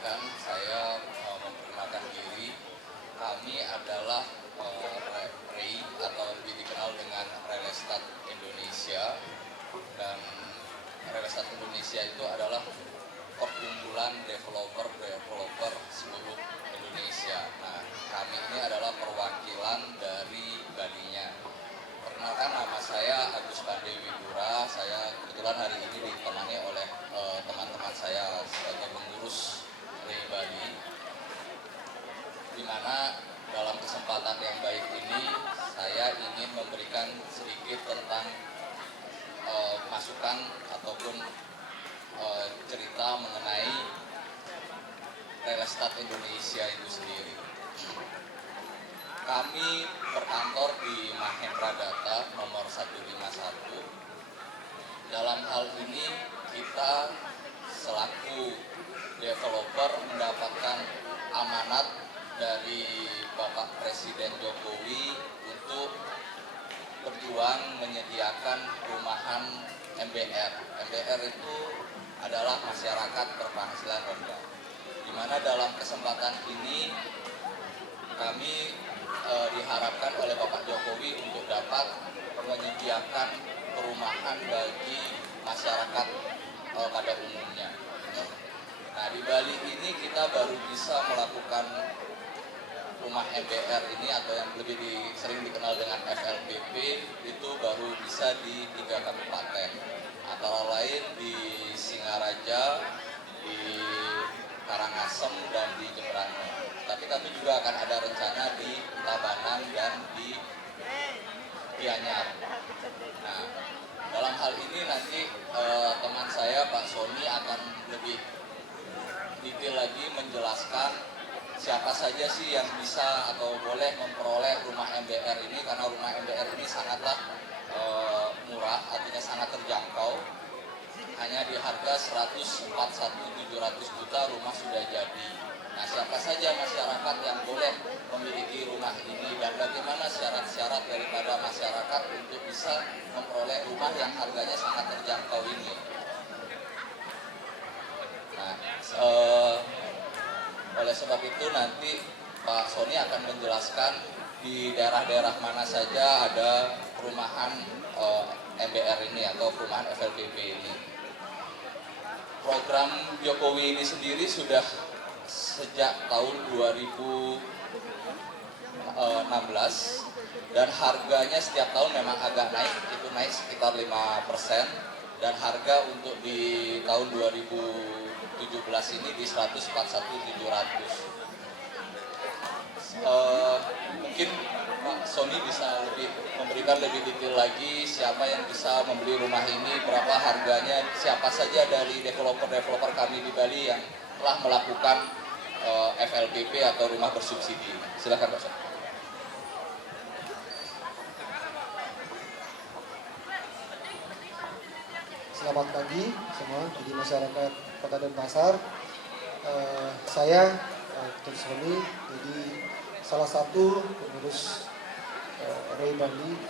sampaikan, saya memperkenalkan diri. Kami adalah REI atau lebih dikenal dengan Real Estate Indonesia, dan Real Estate Indonesia itu adalah perkumpulan developer seluruh Indonesia. Nah, kami ini adalah perwakilan dari Balinya. Perkenalkan, nama saya Agus Pande Widura. Saya kebetulan hari ini ditemani oleh teman-teman saya sebagai pengurus REI Bali, di mana dalam kesempatan yang baik ini saya ingin memberikan sedikit tentang masukan ataupun cerita mengenai Real Estate Indonesia itu sendiri. Kami berkantor di Mahendra Data nomor 151. Dalam hal ini kita selaku developer mendapatkan amanat dari Bapak Presiden Jokowi untuk berjuang menyediakan perumahan MBR. MBR itu adalah masyarakat berpenghasilan rendah, di mana dalam kesempatan ini kami diharapkan oleh Bapak Jokowi untuk dapat menyediakan perumahan bagi masyarakat pada umumnya. Nah, di Bali ini kita baru bisa melakukan rumah MBR ini, atau yang sering dikenal dengan FLPP, itu baru bisa di 3 kabupaten, antara lain di Singaraja, di Karangasem, dan di Jemberana. Tapi kami juga akan ada rencana di Tabanan dan di Gianyar. Nah, dalam hal ini nanti teman saya Pak Sony akan lebih detail lagi menjelaskan siapa saja sih yang bisa atau boleh memperoleh rumah MBR ini, karena rumah MBR ini sangatlah murah, artinya sangat terjangkau. Hanya di harga 141.700 juta rumah sudah jadi. Nah, siapa saja masyarakat yang boleh memiliki rumah ini, dan bagaimana syarat-syarat daripada masyarakat untuk bisa memperoleh rumah yang harganya sangat terjangkau ini. Nah, oleh sebab itu nanti Pak Sony akan menjelaskan di daerah-daerah mana saja ada perumahan MBR ini atau perumahan FLPP ini. Program Jokowi ini sendiri sudah sejak tahun 2016, dan harganya setiap tahun memang agak naik, itu naik sekitar 5%, dan harga untuk di tahun 2017 ini di 141.700. Mungkin Pak Sony bisa memberikan lebih detail lagi siapa yang bisa membeli rumah ini, berapa harganya, siapa saja dari developer kami di Bali yang telah melakukan FLPP atau rumah bersubsidi. Silakan Pak Sony. Selamat pagi semua, jadi masyarakat Kota Denpasar. Saya Dr. Sony, jadi salah satu pengurus REI Bali.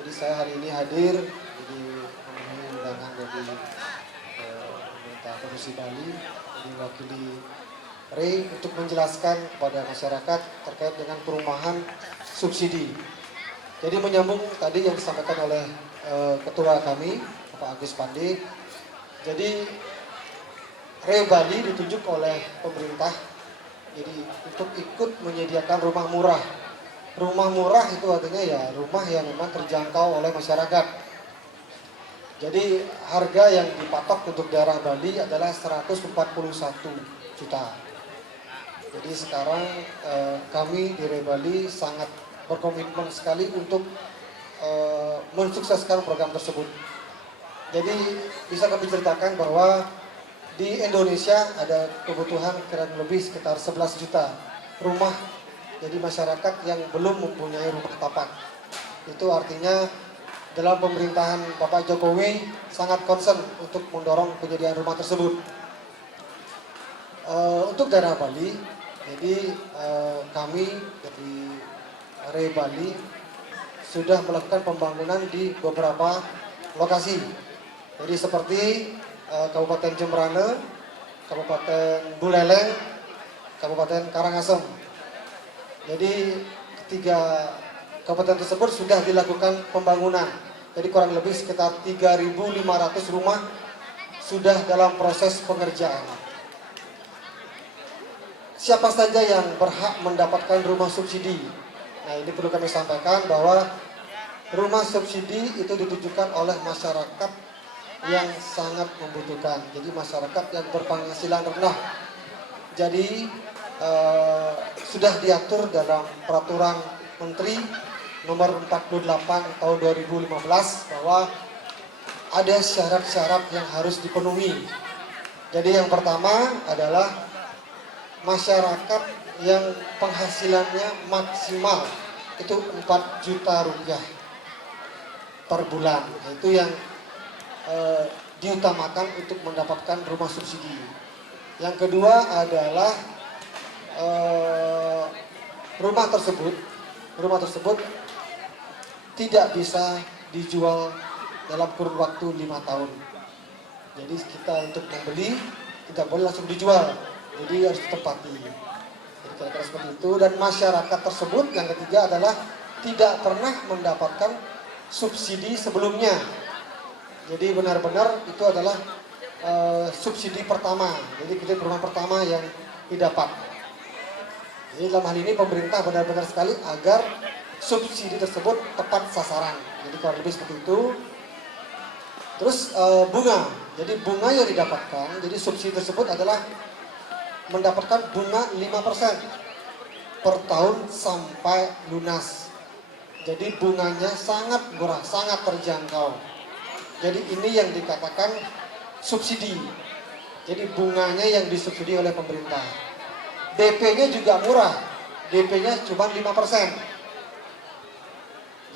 Jadi saya hari ini hadir jadi memenuhi undangan dari pemerintah Provinsi Bali, jadi mewakili REI untuk menjelaskan kepada masyarakat terkait dengan perumahan subsidi. Jadi menyambung tadi yang disampaikan oleh ketua kami, Pak Agus Pande. Jadi REI Bali ditunjuk oleh pemerintah jadi untuk ikut menyediakan rumah murah. Rumah murah itu artinya ya rumah yang memang terjangkau oleh masyarakat. Jadi harga yang dipatok untuk daerah Bali adalah 141 juta. Jadi sekarang kami di REI Bali sangat berkomitmen sekali untuk mensukseskan program tersebut. Jadi bisa kami ceritakan bahwa di Indonesia ada kebutuhan kurang lebih sekitar 11 juta rumah jadi masyarakat yang belum mempunyai rumah tapak. Itu artinya dalam pemerintahan Bapak Jokowi sangat concern untuk mendorong penyediaan rumah tersebut. Untuk daerah Bali, jadi kami dari REI Bali sudah melakukan pembangunan di beberapa lokasi. Jadi seperti Kabupaten Jemberana, Kabupaten Buleleng, Kabupaten Karangasem. Jadi ketiga kabupaten tersebut sudah dilakukan pembangunan. Jadi kurang lebih sekitar 3.500 rumah sudah dalam proses pengerjaan. Siapa saja yang berhak mendapatkan rumah subsidi? Nah, ini perlu kami sampaikan bahwa rumah subsidi itu ditujukan oleh masyarakat yang sangat membutuhkan. Jadi masyarakat yang berpenghasilan rendah. Jadi sudah diatur dalam peraturan Menteri nomor 48 tahun 2015 bahwa ada syarat-syarat yang harus dipenuhi. Jadi yang pertama adalah masyarakat yang penghasilannya maksimal itu 4 juta rupiah per bulan. Itu yang diutamakan untuk mendapatkan rumah subsidi. Yang kedua adalah rumah tersebut tidak bisa dijual dalam kurun waktu 5 tahun. Jadi kita untuk membeli tidak boleh langsung dijual, jadi harus ditempati. Jadi kira-kira seperti itu. Dan masyarakat tersebut yang ketiga adalah tidak pernah mendapatkan subsidi sebelumnya. Jadi benar-benar itu adalah subsidi pertama. Jadi kita rumah pertama yang didapat. Jadi dalam hal ini pemerintah benar-benar sekali agar subsidi tersebut tepat sasaran. Jadi kurang lebih seperti itu. Terus bunga. Jadi bunga yang didapatkan, jadi subsidi tersebut adalah mendapatkan bunga 5% per tahun sampai lunas. Jadi bunganya sangat murah, sangat terjangkau. Jadi ini yang dikatakan subsidi. Jadi bunganya yang disubsidi oleh pemerintah. DP-nya juga murah. DP-nya cuma 5%.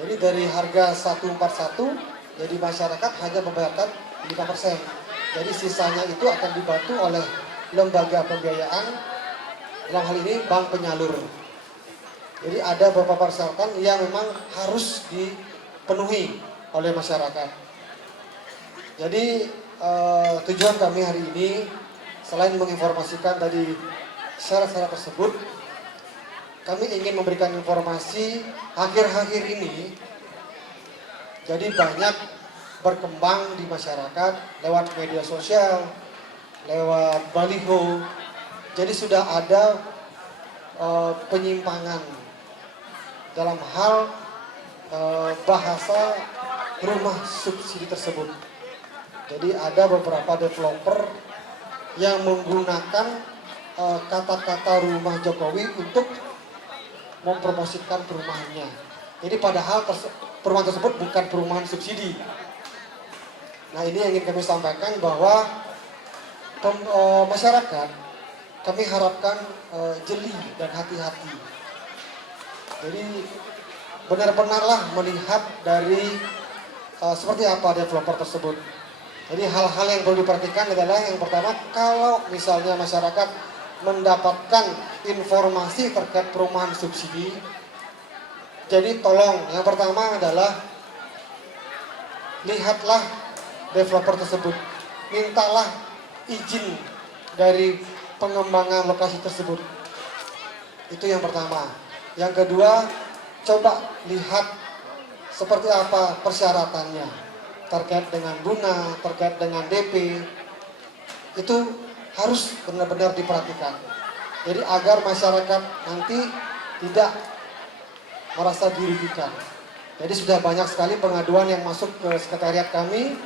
Jadi dari harga 141, jadi masyarakat hanya membayarkan 5%. Jadi sisanya itu akan dibantu oleh lembaga pembiayaan, dalam hal ini bank penyalur. Jadi ada beberapa persyaratan yang memang harus dipenuhi oleh masyarakat. Jadi tujuan kami hari ini selain menginformasikan tadi syarat-syarat tersebut, kami ingin memberikan informasi akhir-akhir ini. Jadi banyak berkembang di masyarakat lewat media sosial, lewat baliho. Jadi sudah ada penyimpangan dalam hal bahasa rumah subsidi tersebut. Jadi ada beberapa developer yang menggunakan kata-kata rumah Jokowi untuk mempromosikan perumahannya. Jadi padahal perumahan tersebut bukan perumahan subsidi. Nah, ini yang ingin kami sampaikan bahwa masyarakat kami harapkan jeli dan hati-hati. Jadi benar-benarlah melihat dari seperti apa developer tersebut. Jadi hal-hal yang perlu diperhatikan adalah yang pertama, kalau misalnya masyarakat mendapatkan informasi terkait perumahan subsidi, jadi tolong yang pertama adalah lihatlah developer tersebut, mintalah izin dari pengembangan lokasi tersebut. Itu yang pertama. Yang kedua, coba lihat seperti apa persyaratannya terkait dengan bunga, terkait dengan DP. Itu harus benar-benar diperhatikan. Jadi agar masyarakat nanti tidak merasa dirugikan. Jadi sudah banyak sekali pengaduan yang masuk ke sekretariat kami,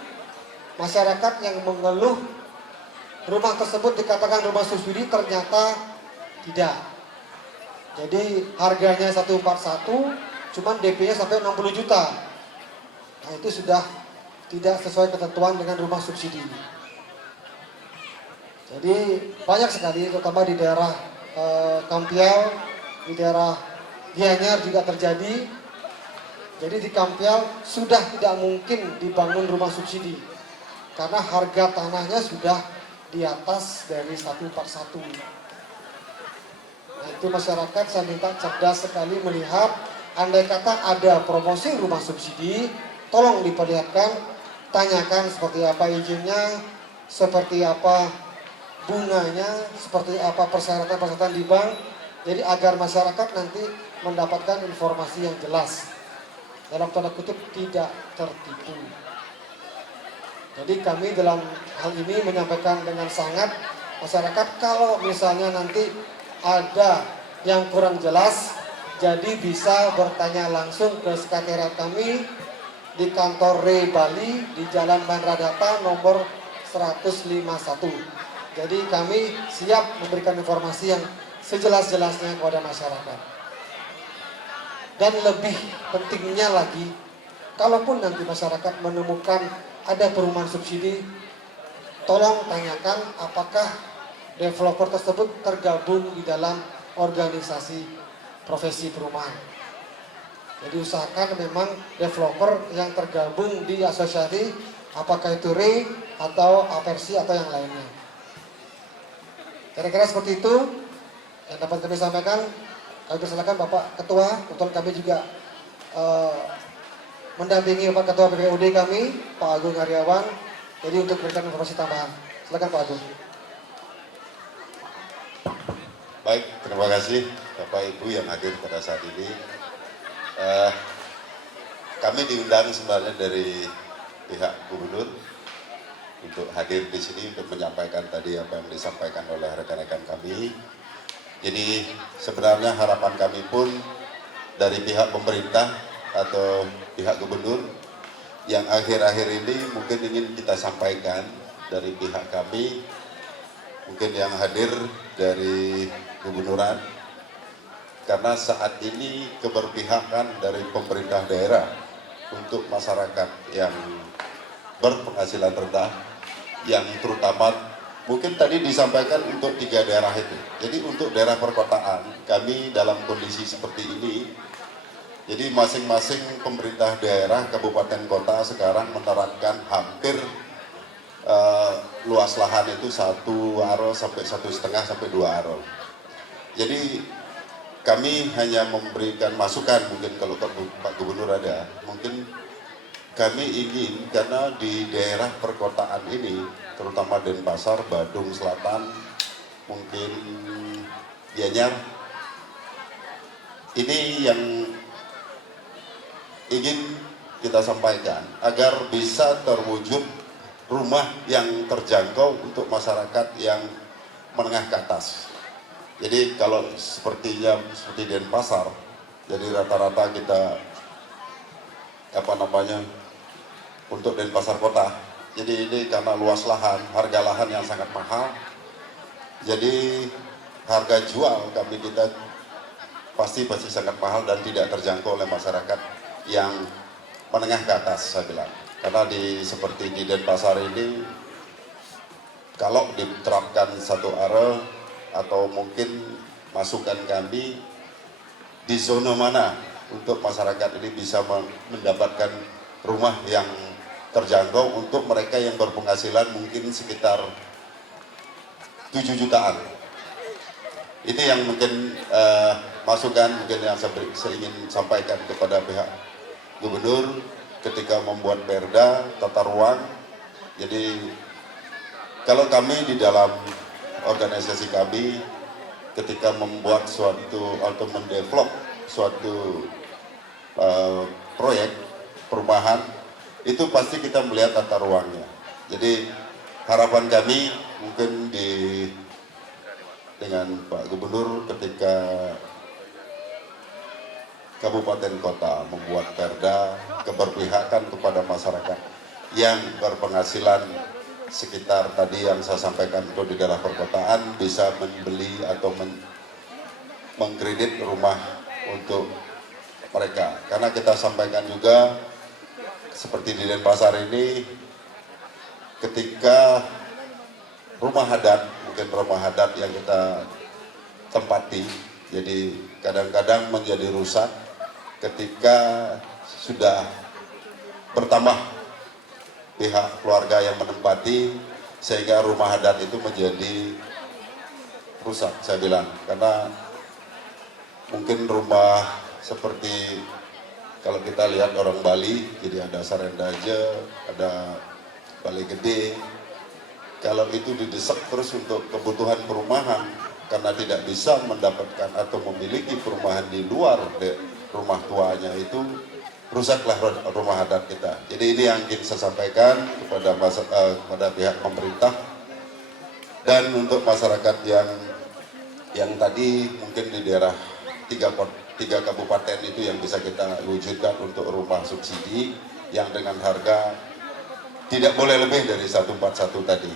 masyarakat yang mengeluh rumah tersebut dikatakan rumah subsidi, ternyata tidak. Jadi harganya 141, cuman DP-nya sampai 60 juta. Nah, itu sudah tidak sesuai ketentuan dengan rumah subsidi. Jadi banyak sekali, terutama di daerah Kampiau, di daerah Gianyar juga terjadi. Jadi di Kampiau sudah tidak mungkin dibangun rumah subsidi karena harga tanahnya sudah di atas dari 141. Nah, itu masyarakat saya minta cerdas sekali melihat, andai kata ada promosi rumah subsidi, tolong diperlihatkan, tanyakan seperti apa izinnya, seperti apa bunganya seperti apa, persyaratan-persyaratan di bank, jadi agar masyarakat nanti mendapatkan informasi yang jelas, dalam tanda kutip tidak tertipu. Jadi kami dalam hal ini menyampaikan dengan sangat masyarakat, kalau misalnya nanti ada yang kurang jelas, jadi bisa bertanya langsung ke sekretariat kami di kantor RE Bali di Jalan Mandradata nomor 151. Jadi kami siap memberikan informasi yang sejelas-jelasnya kepada masyarakat. Dan lebih pentingnya lagi, kalaupun nanti masyarakat menemukan ada perumahan subsidi, tolong tanyakan apakah developer tersebut tergabung di dalam organisasi profesi perumahan. Jadi usahakan memang developer yang tergabung di asosiasi, apakah itu RE atau Apersi atau yang lainnya. Kira-kira seperti itu yang dapat kami sampaikan. Kami persilakan Bapak Ketua, kebetulan kami juga mendampingi Bapak Ketua BPUD kami, Pak Agung Aryawan, jadi untuk memberikan informasi tambahan. Silakan Pak Agung. Baik, terima kasih Bapak Ibu yang hadir pada saat ini. Kami diundang sebenarnya dari pihak gubernur untuk hadir di sini untuk menyampaikan tadi apa yang disampaikan oleh rekan-rekan kami. Jadi sebenarnya harapan kami pun dari pihak pemerintah atau pihak gubernur yang akhir-akhir ini mungkin ingin kita sampaikan dari pihak kami, mungkin yang hadir dari gubernuran, karena saat ini keberpihakan dari pemerintah daerah untuk masyarakat yang berpenghasilan rendah, yang terutama mungkin tadi disampaikan untuk 3 daerah itu. Jadi untuk daerah perkotaan, kami dalam kondisi seperti ini, jadi masing-masing pemerintah daerah, kabupaten kota sekarang menerapkan hampir luas lahan itu 1 aro sampai 1,5 sampai 2 aro. Jadi kami hanya memberikan masukan, mungkin kalau Pak Gubernur ada, mungkin kami ingin, karena di daerah perkotaan ini, terutama Denpasar, Badung Selatan, mungkin Gianyar, ini yang ingin kita sampaikan, agar bisa terwujud rumah yang terjangkau untuk masyarakat yang menengah ke atas. Jadi kalau seperti Denpasar, jadi rata-rata kita untuk Denpasar kota. Jadi ini karena luas lahan, harga lahan yang sangat mahal. Jadi harga jual kami kita pasti sangat mahal dan tidak terjangkau oleh masyarakat yang menengah ke atas, saya bilang. Karena seperti di Denpasar ini, kalau diterapkan 1 aro atau mungkin masukan kami di zona mana untuk masyarakat ini bisa mendapatkan rumah yang terjangkau untuk mereka yang berpenghasilan mungkin sekitar 7 jutaan. Ini yang mungkin masukan mungkin yang saya ingin sampaikan kepada pihak gubernur ketika membuat perda tata ruang. Jadi kalau kami di dalam organisasi kami ketika membuat suatu atau mendevelop suatu proyek perumahan, itu pasti kita melihat tata ruangnya. Jadi harapan kami mungkin dengan Pak Gubernur ketika kabupaten kota membuat perda keberpihakan kepada masyarakat yang berpenghasilan sekitar tadi yang saya sampaikan untuk di daerah perkotaan bisa membeli atau mengkredit rumah untuk mereka. Karena kita sampaikan juga seperti di Denpasar ini, ketika rumah adat, mungkin rumah adat yang kita tempati, jadi kadang-kadang menjadi rusak ketika sudah bertambah pihak keluarga yang menempati, sehingga rumah adat itu menjadi rusak, saya bilang. Karena mungkin rumah seperti kalau kita lihat orang Bali, jadi ada Sarendaje, ada Bali Gede, kalau itu didesak terus untuk kebutuhan perumahan karena tidak bisa mendapatkan atau memiliki perumahan di luar rumah tuanya, itu rusaklah rumah adat kita. Jadi ini yang ingin saya sampaikan kepada pihak pemerintah. Dan untuk masyarakat yang tadi mungkin di daerah tiga kabupaten itu yang bisa kita wujudkan untuk rumah subsidi yang dengan harga tidak boleh lebih dari 141 tadi.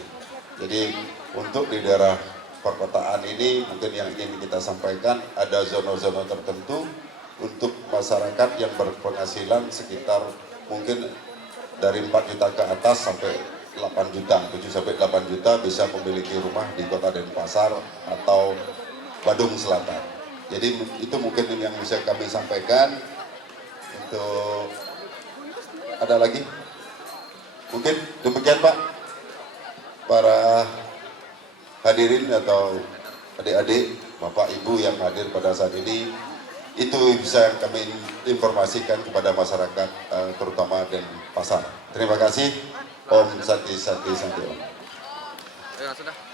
Jadi untuk di daerah perkotaan ini mungkin yang ingin kita sampaikan, ada zona-zona tertentu untuk masyarakat yang berpenghasilan sekitar mungkin dari 4 juta ke atas sampai 8 juta, 7 sampai 8 juta bisa memiliki rumah di Kota Denpasar atau Badung Selatan. Jadi itu mungkin yang bisa kami sampaikan. Untuk ada lagi? Mungkin demikian Pak, para hadirin atau adik-adik, Bapak Ibu yang hadir pada saat ini, itu bisa yang kami informasikan kepada masyarakat terutama Denpasar. Terima kasih. Om Santi Santi Santi Om.